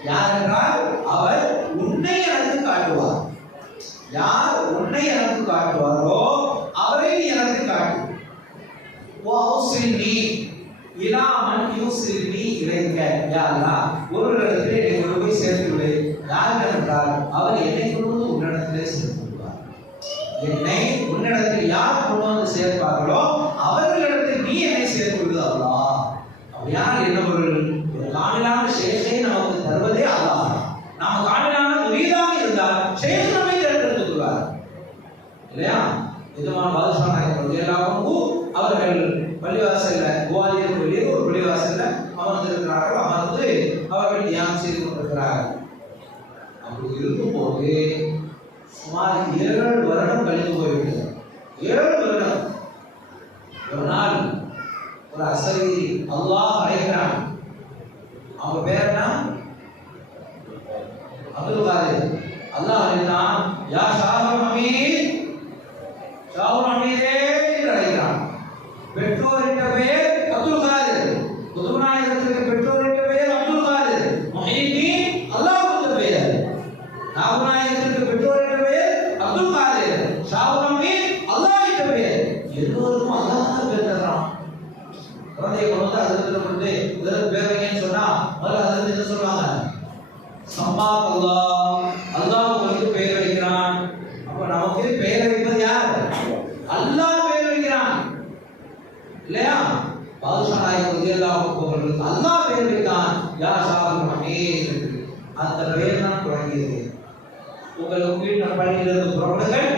யாரென்றால் அவர் உன்னை எனக்கு காட்டுவார். யார் உன்னை எனக்கு காட்டுவாரோ அவரை நீ எனக்கு காட்டு. வௌசில்னி இலா மன் யூசில்னி இலைக. யா அல்லாஹ், ஒருவரிடத்திலே என்னை கொண்டு போய் சேர்த்து விடு. யார் என்றால் அவர் என்னை கொண்டு வந்து உன்னிடத்திலே சேர்த்து விடுவார். என்னை உன்னிடத்தில் யார் கொண்டு வந்து சேர்ப்பார்களோ அவர்களிடத்தில் நீ என்னை சேர்த்து விடு அல்லாஹ். அப்படியானால் என்ன பொருள்? ஒரு காமிலான ஷேஷை நமக்கு தருவதே அல்லாஹ். நாம் காமிலான முரீதாக இருந்தால் ஷேஷ் நம்மை தேர்ந்தெடுத்துக் கொள்வார் இல்லையா? எஜமான் பாதுஷா நாயக் ரலியல்லாஹு அவர்கள் பள்ளிவாசல்ல, குவாலியர் வெளியே ஒரு பள்ளிவாசல்ல அமர்ந்திருக்கிறார்கள். அமர்ந்து அவர்கள் தியானம் செய்து கொண்டிருக்கிறார்கள். அப்படி இருக்கும்போது சுமார் 7 வருடம் கழிந்து போய்விட்டது. 7 வருடம். ஒரு நாள் ஒரு அசரி அல்லாஹ் அழைக்கிறான். அவங்க பேர் என்ன? அப்துல் காதிர். அல்லாஹ் அழைத்தான், யா ஷாஹுல் ஹமீத், ஷாஹுல் ஹமீதே என்று அழைக்கிறான். பெற்றோரிட்ட பெயர் அப்துல் காதிர். புதுநாயகத்திற்கு பெற்றோரிட்ட பெயர் அப்துல் காதிர். முஹிதீன் அல்லாஹ் கொடுத்த பெயர். நாகநாயகத்திற்கு பெற்றோரிட்ட பெயர் அப்துல் காதிர். ஷாஹுல் ஹமீத் அல்லாஹ் இட்ட பெயர். எல்லோருக்கும் அல்லாஹ் தான் பேர் தர்றான். குழந்தையை கொண்டு வந்து அதிர்ந்து கொண்டு இதற்கு பேர் வைங்கன்னு சொன்னா முதல்ல அதிர்ந்து என்ன சொல்லுவாங்க? சம்மா அல்லாஹ், அல்லாஹ் உங்களுக்கு பெயர் வைக்கிறான். அப்ப நமக்கு பெயர் வைப்பது யார்? அல்லாஹ் பெயர் வைக்கிறான் இல்லையா? பாதுஷா நாயக் ரலியல்லாஹு அவர்களுக்கு அல்லாஹ் பெயர் வைத்தான், யா ஷாஹுல் ஹமீத். அந்த பெயர் தான் தொடங்கியது. உங்களுக்கு வீட்டு பள்ளியிலிருந்து புறப்படுங்கள்,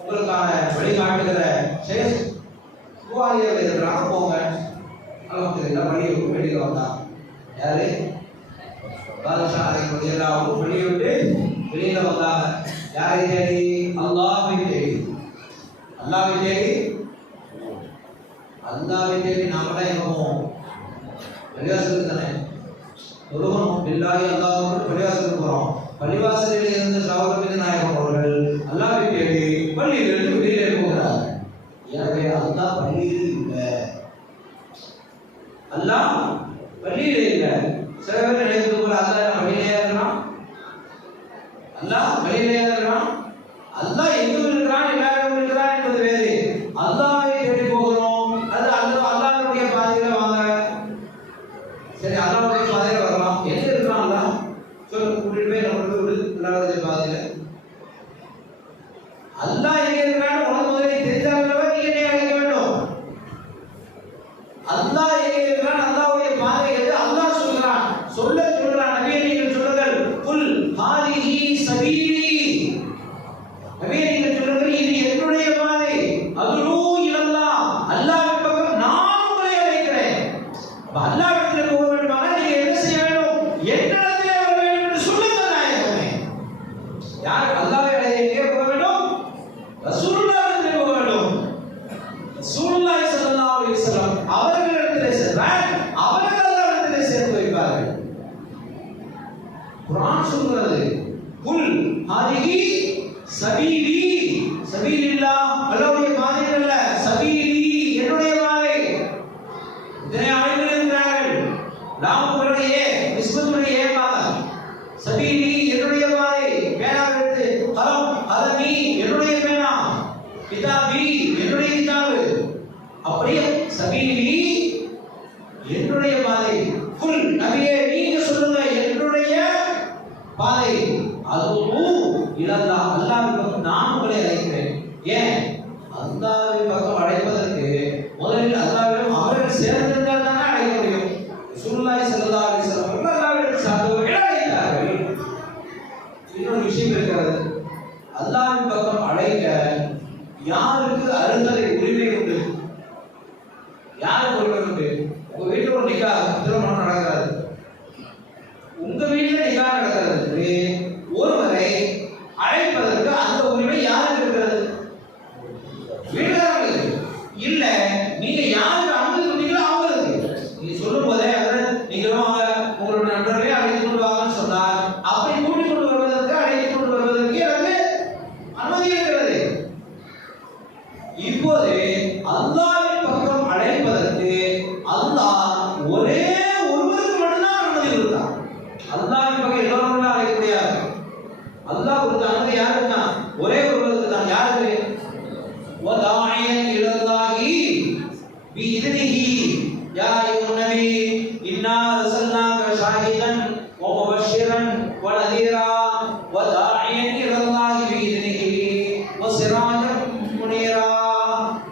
உங்களுக்கான வழிகாட்டுகிற ஷேஷ் குவாலியர் இருக்கிறாங்க, போங்க. அல்ஹம்துலில்லாஹ் வழியை விட்டு வெளியில வந்தாங்க. யாரு? பாதுஷா நாயக் ரலியல்லாஹு வெளியே விட்டு வெளியில வந்தாங்க. யாரை தேடி? அல்லாஹ்வை தேடி. அல்லாஹ்வை தேடி, அல்லாஹ்வை தேடி. நாமெல்லாம் எங்க போவோம்? பள்ளிவாசலுக்கு தானே. தொழுகணும் பில்லாஹி அல்லாஹ் பள்ளிவாசலுக்கு போறோம். பள்ளிவாசலில் இருந்து ஷாஹுல் நாயகம் அவர்கள் அல்லாஹ்வை தேடி பள்ளியிலிருந்து வெளியிலே போகிறார். எனவே அல்லாஹ் பள்ளியில் இல்லை, அல்லாஹ் பள்ளியிலே இல்லை. சில பேர் நினைத்து போல அல்லாஹ் பள்ளியிலே இருக்கிறான், அல்லாஹ் பள்ளியிலே இருக்கிறான். அல்லாஹ் எங்கும் இருக்கிறான், எல்லாரும் இருக்கிறான் என்பது வேறு. அல்லாஹ்வை தேடி போகிறோம், அது அல்லாஹ்வுடைய பாதையில வாங்க. சரி, அல்லாஹ்வுடைய பாதையில வரலாம். எங்க இருக்கிறான் அல்லாஹ்? சொல்லுங்க, கூட்டிட்டு போய் நம்ம விடு அல்லாஹ்வுடைய பாதையில. அல்லாஹ் எங்க இருக்கிறான்னு உனக்கு முதல்ல தெரிந்தால் நீ என்னை அழைக்க வேண்டும். அல்லாஹ் எங்க இருக்கிறான், அல்லாஹ்வுடைய பாதை எது? அல்லாஹ் சொல்றான், சொல்றான் நபியே நீங்கள் சொல்லுங்கள், குல் ஹாதிஹி சபீலி. நபியே நீங்கள் சொல்லுங்கள், இது என்னுடைய பாதை. அதுலூ இலல்லாஹ், அல்லாஹ்வின் பக்கம் நான் உங்களை அழைக்கிறேன். அப்ப அல்லாஹ்விடத்தில் போக வேண்டுமானால் நீங்க என்ன செய்ய வேண்டும்? என்னிடத்திலே வர வேண்டும் என்று சொல்லுங்கள் நாயகமே. யார் அல்லாஹ்வை அடைய எங்கே போக வேண்டும்? ரசூலுல்லாஹ்விடத்தில் போக வேண்டும். ரசூலுல்லாஹி ஸல்லல்லாஹு அலைஹி வஸல்லம் அவர்களிடத்திலே சென்றால் அவர்கள் அல்லாஹ்விடத்திலே சேர்த்து வைப்பார்கள். குர்ஆன் சொல்கிறது, குல் ஹாதிஹி சபீலி. சபீலில்லாஹ் அல்லாஹ்வுடைய பாதை அல்ல, சபீலி என்னுடைய பாதை. இதனை ஆய்வு இருக்கிறார்கள். லாமுடைய நிஸ்பத்துடைய பாதம். சபீலி என்னுடைய பாதை. பேனாவிற்கு கலம், கலமி என்னுடைய பேனா, கிதாபி என்னுடைய கிதாபு. அப்படியே சபீலி என்னுடைய பாதை. குல் நபியே நீங்க சொல்லுங்க என்னுடைய பாதை. அதுவும் இலல்லாஹ், அல்லாஹ்வின் பக்கம் நான் உங்களை அழைக்கிறேன். ஏன்? அல்லாஹ்வின் பக்கம் அழைப்பதற்கு முதலில் அல்லாஹ்விடம் அவர்கள் சேர்ந்திருந்தால் தானே அழைக்க முடியும். ரசூலுல்லாஹி ஸல்லல்லாஹு அலைஹி வஸல்லம் அல்லாஹ்விடம் சார்ந்தவர்கள் அழைத்தார்கள். இன்னொரு விஷயம் இருக்கிறது. அல்லாஹ்வின் பக்கம் அழைக்க யாருக்கு அருகதை உரிமை உண்டு? யாருக்கு உரிமை உண்டு? உங்க வீட்டில் ஒரு நிக்காஹ், திருமணம் நடக்கிறது. உங்க வீட்டில் நிக்காஹ் நடக்கிறது. ஒருவரை அழைப்பதற்கு அந்த உரிமை யாருக்கு இருக்கிறது? வீட்டுக்காரர்களுக்கு இல்ல. நீங்க யாருக்கு அனுமதி கொடுத்தீங்களோ அவங்களுக்கு. நீங்க சொல்லும் போதே நீங்களும் உங்களுடைய நண்பர்களே அழைத்து கொண்டு வாங்கன்னு சொன்னார். அப்படி கூட்டிக் கொண்டு வருவதற்கு, அழைத்து கொண்டு வருவதற்கு எனக்கு அனுமதி இருக்கிறது. وداعيا إلى الله بإذنه يا أيها النبي إنا أرسلناك شاهدا ومبشرا ونذيرا وداعيا إلى الله بإذنه وسراجا منيرا.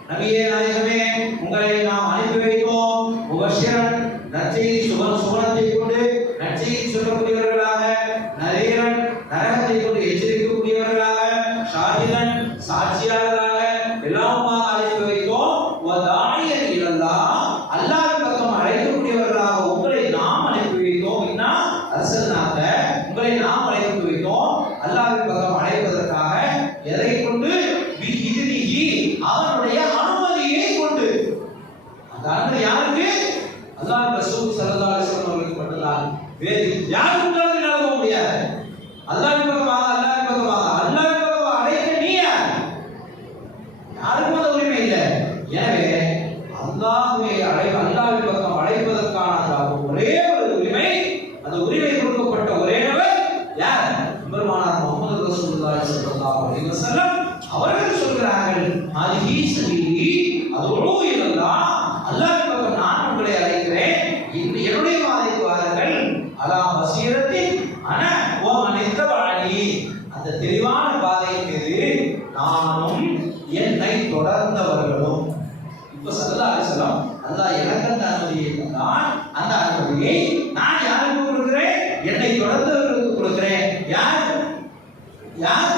நபியே நாயகமே, உங்களை நாம் அனுப்பி வைத்தோம் முபஷிரன், நற்செய்தி சுகனத்தை கொண்டு நற்செய்தி சொல்லக்கூடியவர்களாக, நதீரன், நரகத்தை கொண்டு எச்சரிக்கக்கூடியவர்களாக, ஷாஹிதன், சாட்சியாளராக எல்லாமாக அழைத்து வைத்தோம். வதாயியன் இலல்லாஹ், அல்லாஹ்வின் பக்கம் அழைக்கக்கூடியவர்களாக உங்களை நாம் அனுப்பி வைத்தோம். இன்னா அர்சல்னாக, உங்களை நாம் அழைத்து வைத்தோம் அல்லாஹ்வின் பக்கம் அழைப்பதற்காக. எதை கொண்டு? பிஇذنஹி, அவனுடைய அனுமதியை கொண்டு. அந்த அனுமதி யாருக்கு? அல்லாஹ் ரசூல் ஸல்லல்லாஹு அலைஹி வஸல்லம் அவர்களுக்கு மட்டும்தான். வேறு யாருக்கும் நடக்க முடியாது. அல்லாஹ்வின் பக்கம் வாங்க, அல்லாஹ்வின் பக்கம் வாங்க, அல்லாஹ்வின் பக்கம் அழைக்க நீ யார்? யாருக்கும் அந்த உரிமை இல்லை. எனவே அல்லாஹ்வின் பக்கம் அழைப்பதற்கான ஒரே ஒரு உரிமை, அந்த உரிமை கொடுக்கப்பட்ட ஒரே நபர் யார்? பெருமானார் முஹம்மது ரசூலுல்லாஹி ஸல்லல்லாஹு அலைஹி வஸல்லம் அவர்கள் சொல்கிறார்கள், ஹாதிஹி சபீலி அதுஉ இலல்லாஹ், அல்லாஹ்வின் பக்கம் நான் உங்களை அழைக்கிறேன், என்னுடைய பாதைக்கு வாருங்கள். அலா பஸீரத்தின் அன வ மன் இத்தபஅனி, அந்த தெளிவான பாதையின் மீது நானும் என்னை தொடர்ந்தவர்களும். இப்ப ஸல்லல்லாஹு அலைஹி வஸல்லம் அல்லாஹ் எனக்கு அந்த அனுமதியை தந்தான். அந்த அனுமதியை நான் யாருக்கு கொடுக்கிறேன்? என்னை தொடர்ந்தவர்களுக்கு கொடுக்கிறேன். யார் யார்?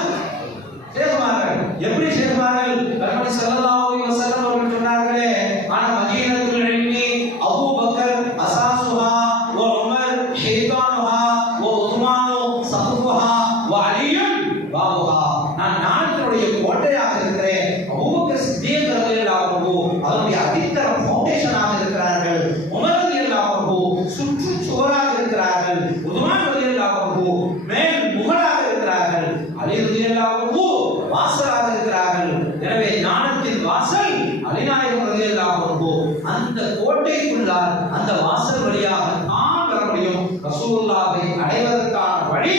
சேகுமார்கள். எப்படி சேகுமார்கள்? கண்மணி ஸல்லல்லாஹு அலைஹி வஸல்லம் அவர்கள் சொன்னார்களே, ஆனா மதீனத்துல் இல்மி அபூபக்கர் அஸாசுஹா வ உமர் ஷைதானுஹா வ உஸ்மானு சஃபுஹா வ அலியும் பாபுஹா. நான் ஞானத்தினுடைய கோட்டையாக இருக்கிறேன். அபூபக்கர் சித்தீக் ரலியல்லாஹு அன்ஹு அதனுடைய அடித்தளம் ஃபவுண்டேஷனாக இருக்கிறார்கள். உமர் ரலியல்லாஹு அன்ஹு சுற்று சுவராக இருக்கிறார்கள். உஸ்மான் ரலியல்லாஹு அன்ஹு மேல் முகடாக இருக்கிறார்கள். அலி ரலியல்லாஹு அன்ஹு வாசலாக இருக்கிறார்கள். எனவே ஞானத்தின் வாசல் அலிநாயகம் ரலியல்லாஹு அன்ஹு. அந்த கோட்டைக்குள்ளால் அந்த வாசல் வழியாக தான் வர முடியும். ரசூலுல்லாஹை அடைவதற்கான வழி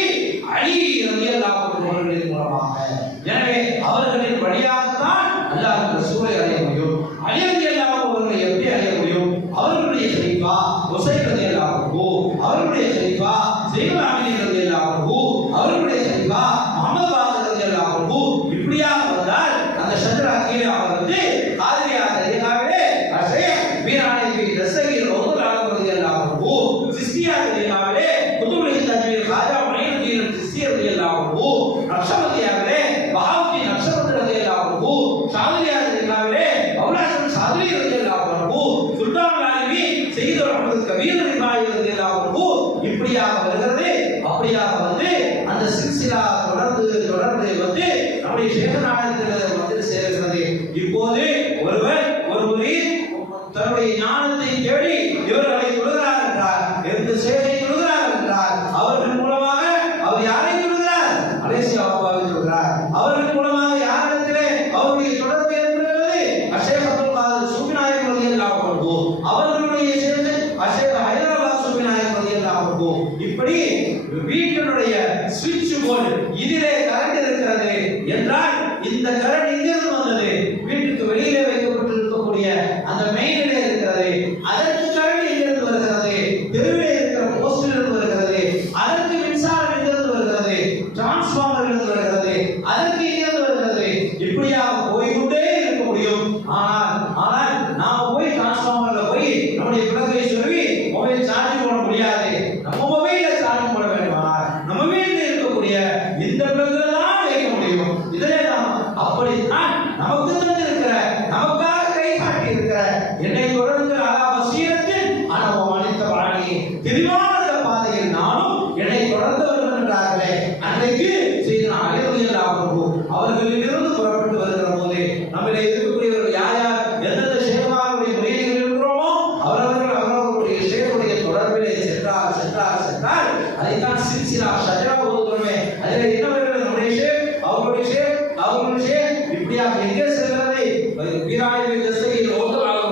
அலி ரலியல்லாஹு அன்ஹு அவர்களின் மூலமாக. எனவே அவர்களின் வழியாகத்தான் அல்லாஹ் ரசூலை அடைய முடியும். அலி ரலியல்லாஹு அன்ஹு அவர்களை எப்படி அடைய முடியும்? அவர்களுடைய கலீஃபா உஸைன் ரலியல்லாஹு அன்ஹு, அவர்களுடைய கலீஃபா ஸைனுல் ஆபிதீன் ரலியல்லாஹு அன்ஹு, அவர்களுடைய கலீஃபா முஹம்மது பாக்கர் ரலியல்லாஹு அன்ஹு இப்படியாக வந்தால் அந்த ஷஜரா கீழே அமர்ந்து காதிரியாக தரீகாவிலே அஷேக் மீரானி தஸ்ஸகீர் ரஹ்மத்துல்லாஹி ரலியல்லாஹு அன்ஹு, சிஸ்தியா தரீகாவிலே குதுபுல் தஜ்வீர் காஜா முஈனுத்தீன் சிஸ்தி ரலியல்லாஹு அன்ஹு, நக்ஷபந்தியாவிலே பஹாவுத்தீன் நக்ஷபந்தி ரலியல்லாஹு அன்ஹு, ஷாதிலியா தரீகாவிலே மௌலானா ஷாதிலி ரலியல்லாஹு அன்ஹு, சுல்தானுல் ஆலிமீன் சய்யித் அஹ்மத் கபீர் ரலியல்லாஹு அன்ஹு இப்படியாக வருகிறது. அப்படியாக வந்து அந்த சில்சிலா தொடர்ந்து வந்து நம்முடைய சேகநாயகத்தில் வந்து சேர்கிறது. இப்போது ஒருவர் ஒரு முரீத் தன்னுடைய ஞானத்தை தேடி இவர்களை தொழுகிறார் என்றார், எந்த சேகை தொழுகிறார் என்றார், அவர்கள் மூலமாக அவர் யாரை தொழுகிறார்? மலேசியா அப்பாவை தொழுகிறார். அவர்கள் மூலமாக யாரிடத்திலே அவருடைய தொடர்பு ஏற்படுகிறது? அஷேக் அப்துல் காதர் சூஃபி நாயகம் ரலியல்லாஹு அன்ஹு, அவர்களுடைய சேர்ந்து அஷேக் ஹைதராபாத் சூஃபி நாயகம் ரலியல்லாஹு அன்ஹு. இப்படி வீட்டினுடைய சுவிட்ச் போர்டு, இதிலே கரண்ட் இருக்கிறது என்றால் இந்த கரண்ட் எங்கிருந்து வந்தது? வீட்டுக்கு வெளியிலே வைக்கப்பட்டிருக்கக்கூடிய அந்த மெயினிலே இருக்கிறது. அதற்கு கரண்ட் எங்கிருந்து வருகிறது? தெருவிலே இருக்கிற போஸ்டிலிருந்து வருகிறது. அதற்கு மின்சாரம் எங்கிருந்து வருகிறது? டிரான்ஸ்ஃபார்மரிலிருந்து வருகிறது. அதற்கு எங்கிருந்து வருகிறது? இப்படியாக போய்கொண்டே இருக்க முடியும். ஆனால் நாம போய் டிரான்ஸ்ஃபார்மர்ல போய் நம்முடைய பிளக்கை சொருவி மொபைல் சார்ஜ் போட முடியாது. நம்ம மொபைல்ல சார்ஜ் போட வேண்டுமானால் நம்ம வீட்டில் இருக்கக்கூடிய இந்த பிளக்ல தான் வைக்க முடியும். இதிலே நாம் அப்படித்தான் நமக்கு தந்திருக்கிற, நமக்காக கை காட்டி இருக்கிற என்னை தொடர்ந்து அலா பஸீரத்தின் அன வ மன் இத்தபஅனி, தெளிவான அந்த பாதையில் நானும் என்னை தொடர்ந்தவர்கள் என்றார்களே. அன்றைக்கு சையதுனா அலி ரலியல்லாஹு அன்ஹு அவர்களிலிருந்து புறப்பட்டு வருகிற போது நம்மிலே இருக்கக்கூடியவர்கள் யார் யார் எந்தெந்த ஷேகுமாருடைய முரீதுகள் இருக்கிறோமோ அவரவர்களுடைய ஷேகுடைய தொடர்பிலே சென்றால் அதைத்தான் சில்சிலா ஷஜரா ஓதுகிறோமே. அதில் என்ன வருகிறது? நம்முடைய ஷேக், அவர்களுடைய ஷேக் இப்படியாக எங்கே செல்கிறது? மீரானி தஸ்ஸகீர்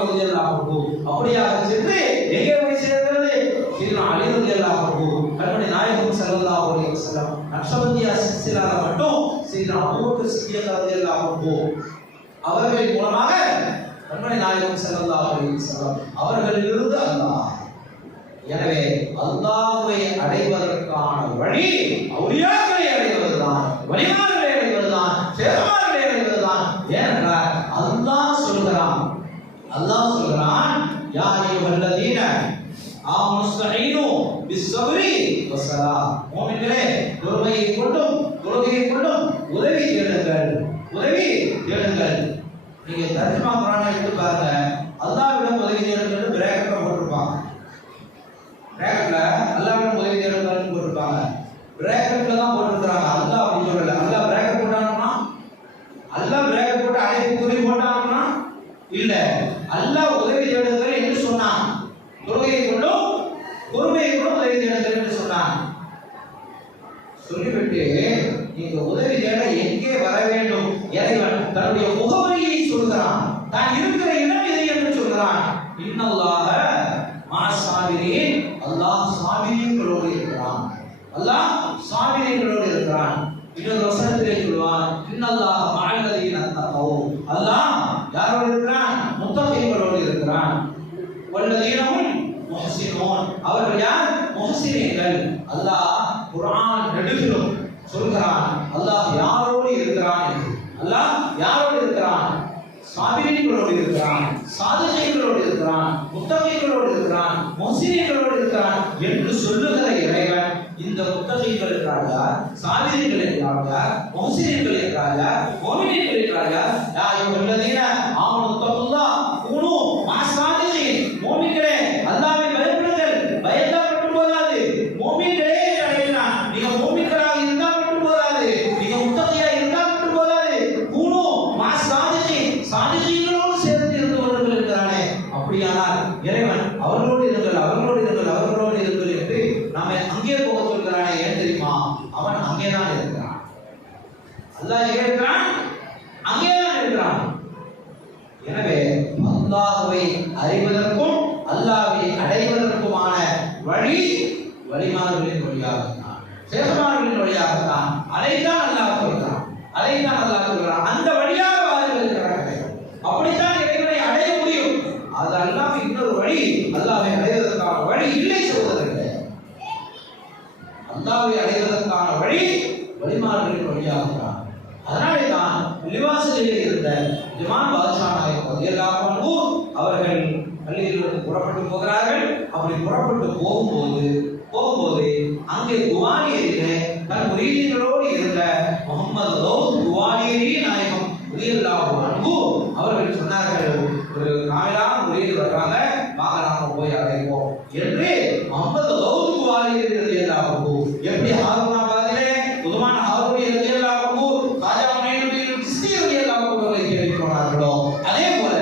ரலியல்லாஹு அன்ஹு அப்படியாக சென்று எங்கே போய் சேர்கிறது? சையதுனா அலி ரலியல்லாஹு அன்ஹு. கண்மணி நாயகம் ஸல்லல்லாஹு அலைஹி வஸல்லம் நக்ஷபந்தியா சில்சிலால மட்டும் சையதுனா அபூபக்கர் சித்திக் ரலியல்லாஹு அன்ஹு அவர்களின் மூலமாக கண்மணி நாயகம் ஸல்லல்லாஹு அலைஹி வஸல்லம் அவர்களிலிருந்து அல்லாஹ். எனவே அல்லாஹ்வை அடைவதற்கான வழி அவுலியாக்களை அடைவதுதான், வலிமார்களை அடைவதுதான், ஷேகுமார்களை அடைவதுதான். ஏனென்றால் அல்லாஹ் சொல்கிறான் யா அய்யுஹல்லதீன ஆமனுஸ்தஈனு பிஸ்ஸப்ரி வஸ்ஸலாம். மூமின்களே, பொறுமையை கொண்டும் தொழுகையை கொண்டும் உதவி தேடுங்கள். நீங்க தர்ஜுமா குர்ஆனை எடுத்து பாருங்க, அல்லாஹ்விடம் உதவி தேடுங்கள் பிரேக்கெட்ல போட்டுருப்பாங்க. பிரேக்கெட்ல அல்லாஹ்விடம் உதவி தேடுங்கள்னு போட்டுருப்பாங்க. பிரேக்கெட்ல தான் போட்டுருக்காங்க. அல்லாஹ் அப்படி சொல்லல. அல்லாஹ் பிரேக்கெட் போட்டானா? அல்லாஹ் பிரேக்கெட் போட்டு அடைப்புக்குறி போட்டானா? இல்ல. அல்லாஹ் உதவி தேடுங்கள் என்று சொன்னான். தொழுகையை கொண்டும் பொறுமையை கொண்டும் உதவி தேடுங்கள் என்று சொன்னான். சொல்லிவிட்டு நீங்க உதவி தேட எங்கே வர வேண்டும்? இறைவன் தன்னுடைய முகவரியை சொல்கிறான். தான் இருக்கிற இடம் எது என்று சொல்கிறான். இன்னல்லாஹ மஅஸ்ஸாபிரீன். அல்லாஹ் சாபிரீன்களோடு இருக்கிறான். இன்னொரு வசனத்திலே சொல்வான், இன்னல்லாஹ மஅல்லதீன தகவ். அல்லாஹ் யாரோடு இருக்கிறான்? முத்தகீன்களோடு இருக்கிறான். வல்லதீனஹும் முஹ்ஸினூன். அவர்கள் யார்? முஹ்ஸினீன்கள். அல்லாஹ் குர்ஆன் நெடுகிலும் சொல்கிறான் அல்லாஹ் யாரோடு இருக்கிறான். சாபிரீன்களோடு இருக்கிறான், சாதிகீன்களோடு இருக்கிறான், முத்தகீன்களோடு இருக்கிறான், முஹ்ஸினீன்களோடு இருக்கிறான் என்று சொல்லுகிற இறைவன் இந்த முத்தகீன்கள் என்றார்களா, சாபிரீன்கள் என்றார்களா, முஹ்ஸினீன்கள் என்றார்களா, முஃமினீன்கள் என்றார்களா? யா அய்யுஹல்லதீன ஆமனு தகுல்லாஹ் கூனு மஅஸ்ஸாதிகீன். முஃமின்களே, அல்லாஹ்வை பயப்படுங்கள். பயந்தால் மட்டும் போதாது. முஃமின்களே அழைக்கிறான். நீங்க முஃமின்களாக இருந்தால் மட்டும் போதாது. நீங்க முத்தகீயா இருந்தால் மட்டும் போதாது. கூனு மஅஸ்ஸாதிகீன். சாதிகீன்களோடு சேர்ந்து இருந்து கொள்ளுங்கள் என்கிறானே. அப்படியானால் இறைவன் அவர்களோடு இருங்கள் என்று நாம அங்கே போக சொல்கிறானே. ஏன் தெரியுமா? அவன் அங்கேதான் இருக்கிறான். அல்லாஹ் எங்கே இருக்கிறான்? அங்கேதான் இருக்கிறான். எனவே அல்லாஹ்வை அறிவதற்கும் அல்லாஹ்வை அடைவதற்குமான வழி வலிமார்களின் வழியாகத்தான், ஷேகுமார்களின் வழியாகத்தான். அதைத்தான் அல்லாஹ் சொல்கிறான். அந்த வழியாக வாருங்கள் இருக்கிறார்கள். அப்படித்தான் இறைவனை அடைய முடியும். அது அல்லாஹ் இன்னொரு வழி, அல்லாஹ்வை அடைவதற்கான வழி இல்லை சொல்வதற்கு. அல்லாஹ்வை அடைவதற்கான வழி வலிமார்களின் வழியாகத்தான். அதனாலே தான் லிவாசலிலே இருந்த ஜமான் பாதுஷா நாயகம் ரலியல்லாஹு அன்ஹு அவர்கள் பள்ளியிலிருந்து புறப்பட்டு போகிறார்கள். அப்படி புறப்பட்டு போகும்போது அங்கே குவாலியரிலே தன் முரீதீன்களோடு இருந்த முஹம்மது கௌஸ் குவாலியரி நாயகம் ரலியல்லாஹு அன்ஹு அவர்கள் சொன்னார்கள், ஒரு காமிலான முரீது வர்றாங்க, வாங்க நாம போய் அடைவோம் என்று முஹம்மது கௌஸ் குவாலியரி ரலியல்லாஹு அன்ஹு எப்படி ஹாரூனாபாதிலே உதுமான ஹாரூனி ரலியல்லாஹு அன்ஹு காஜா மொய்னுddin சிஸ்தி ரலியல்லாஹு அன்ஹு அவர்களை கேள்வி போனார்களோ, அதே போல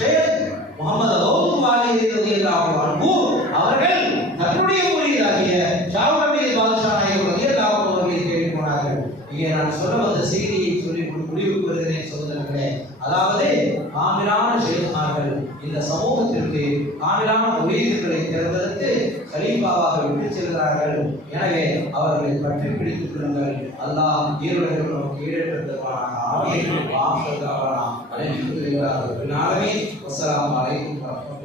ஷேக் முஹம்மது கௌஸ் குவாலியரி ரலியல்லாஹு அன்ஹு அவர்கள் தன்னுடைய முரீதாகிய ஷாவுல் பாதுஷா நாயகம் ரலியல்லாஹு அன்ஹு அவர்களை கேள்வி போனார்கள். இங்கே நான் சொல்ல வந்த செய்தியை சொல்லி முடிவுக்கு வருகிறேன் சகோதரர்களே. அதாவது காமிலான ஷேகுமார்கள் இந்த சமூகத்திற்கு காமிலான முரீதுகளை தேர்ந்தெடுத்து கலீஃபாவாக விட்டு செல்கிறார்கள். எனவே அவர்களை பற்றி பிடித்துக் கொள்ளுங்கள். அல்லாஹ் ஈரோடுகள் நமக்கு ஈடேற்றத்தருவானாக. ஆமீன். வாஹ் அலைக்கும் வரஹ்மத்துல்லாஹி வபரகாத்துஹு. அஸ்ஸலாமு அலைக்கும்.